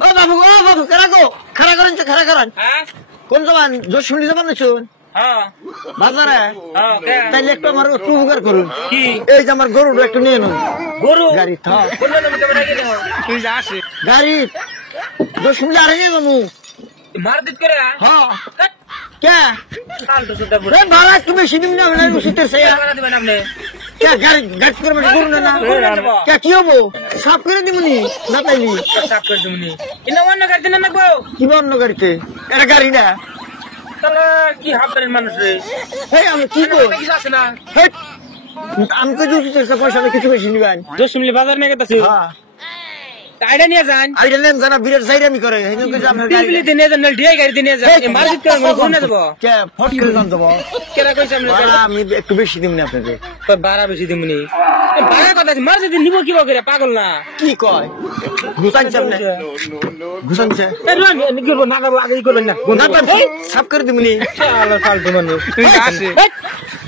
ও বাবু খারা গো খারা করেন হ্যাঁ কোন জবান জোর শুনলি জবান শুন হ্যাঁ বাজারে তাইলে একটু আমার একটু উপকার করুন কি এই যে আমার গরুটা একটু নিয়ে নেন গরু গাড়ি থাক কোন নামে ক্যামেরা গেলে তুই যা আসে গাড়ি জোর শুনলে আরে নিয়ে যাবো মার দিত করে হ্যাঁ কে ফালতু সুদা বুড়ো এ ভাড়া একটু বেশি দিন না মানে সুতের সে মারা দিবেন আপনি কে গাড়ি গাড়ি করে মানে গরু না কে কি হবো সাফ করে দিবনি না তাইলি সাফ করে দিমনি ইনা অন্য গাড়িতে না নাকবো কি অন্য গাড়িতে এটা গাড়ি না তাহলে কি হাফের মানুষ রে হেই আমি কি কই কিছু আছে না হেই আমি তো দুশো পয়সা কিছু বেশি নিবেন দোষ মিলি বাজার নিয়ে গেছে হ্যাঁ আইডা নিয়ে যান আইডা নেন জানা বিরাট সাইরামি করে হেন কিছু আপনার গাড়ি বিলি দিনে যান ডিআই গাড়ি দিনে যান মার্কেট করে কোন না দেবো কে ফট করে জান দেবো কেরা কইছে আমরা আমি একটু বেশি দিম না আপনাকে তো বাড়া বেশি দিমনি বাড়া কথা আছে মার যদি নিব কি করে পাগল না কি কয় ঘুষানছে আপনি ঘুষানছে এ রন নি করব না করব আগে করবেন না না পার সাফ করে দিমনি শালা ফালতু মানুষ তুই আসে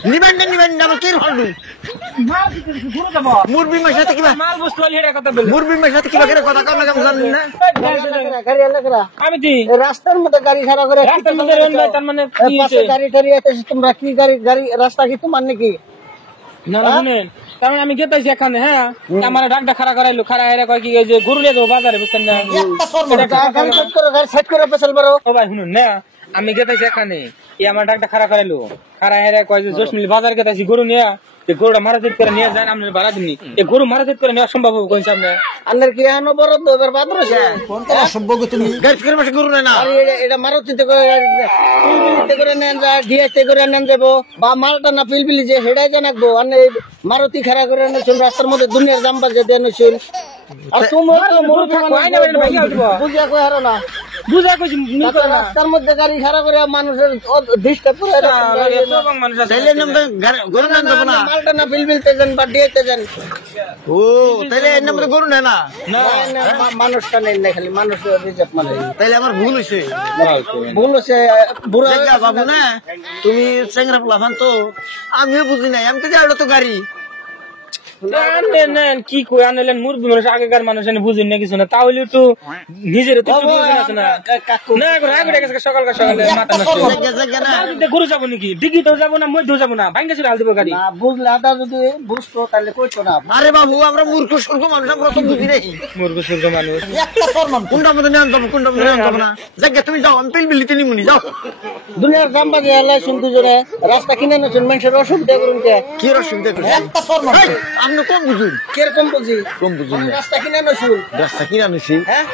নিবেন না কি হলু মার দিতে ঘুরে যাব মুরবির সাথে কি মাল বস্তু হলে এটা কথা বল মুরবির সাথে কি বাকি কথা কম না জানেন না গাড়ি এলাকা আমি দি রাস্তার মধ্যে গাড়ি ছাড়া করে রাস্তার মধ্যে রেন ভাই তার মানে কি পাশে হইছে গাড়ি টাড়ি আছে তোমরা কি গাড়ি রাস্তা কি তোমার নাকি না না শুনেন কারণ আমি গেতাইছি এখানে হ্যাঁ আমার ডাকটা খাড়া করাইলো খাড়া হেরা কয় কি এই যে গরু নিয়ে যাবো বাজারে বুঝছেন না গাড়ি সাইড করে পেছাল বারো ও ভাই শুনুন না আমি গেতাইছি এখানে এই আমার ডাকটা খাড়া করাইলো খাড়া হেরা কয় যে জোশ মিলি বাজার গেতাইছি গরু নিয়ে এই গরুটা মারাজিত করে নিয়ে যান আপনি ভাড়া দিননি এই গরু মারাজিত করে নেওয়া সম্ভব হবে কোন সামনে আন্নার কি আনো বড় তো এবার বাদ রয়েছে কোনটা অসভ্য তুমি গাড়ি করে মাসে গরু না আর এটা মারো চিন্তা করে চিন্তা করে নেন যা ডিএতে করে নেন যাবো বা মালটা না পিলপিলি যে হেডাই জানাকবো আর মারুতি খাড়া করে এনেছেন রাস্তার মধ্যে দুনিয়ার দাম বাজে এনেছেন আর তুমি বুঝিয়া কই হারো না বুঝা কইছি রাস্তার মধ্যে গাড়ি খাড়া করে মানুষের ডিস্টার্ব করে মানুষ আছে তাইলে গরু না দেবো না মালটা না পিলপিলতে যান বা ডিএতে যান ও তাইলে এর নামে গরু নেয় না মানুষটা নেই না খালি মানুষ রিজার্ভ মানে তাইলে আমার ভুল হয়েছে ভুল হচ্ছে বুড়া বাবু না তুমি চেংরা পোলাফান তো আমিও বুঝি নাই আমি তো যাই তো গাড়ি কি কই আনলেন মুরগি মানুষ আগেকার মানুষ বুঝেন না কিছু না তাহলে একটু নিজের সকাল সকালে গরু যাবো নাকি ডিগিতেও যাবো না মধ্যেও যাবো না ভাঙ্গা ছিল হাল দেবো গাড়ি বুঝলে আটা যদি বুঝতো তাহলে কইতো না আরে বাবু আমরা মূর্খ সূর্খ মানুষ আমরা তো বুঝি নাই মূর্খ সূর্খ মানুষ একটা ফরমান কোনটা মধ্যে নেন যাবো কোনটা মধ্যে নেন যাবো না জায়গা তুমি যাও আমি পিলবিলিতে নিমুনি যাও দুনিয়ার দাম বাজে আল্লাহ শুনতে জোরে রাস্তা কিনে নেছেন মানুষের অসুবিধা করুন কে কি অসুবিধা করে একটা ফরমান আপনি কম বুঝুন কিরকম বুঝি কম বুঝুন রাস্তা কিনে নেছুন রাস্তা কিনা নিছি হ্যাঁ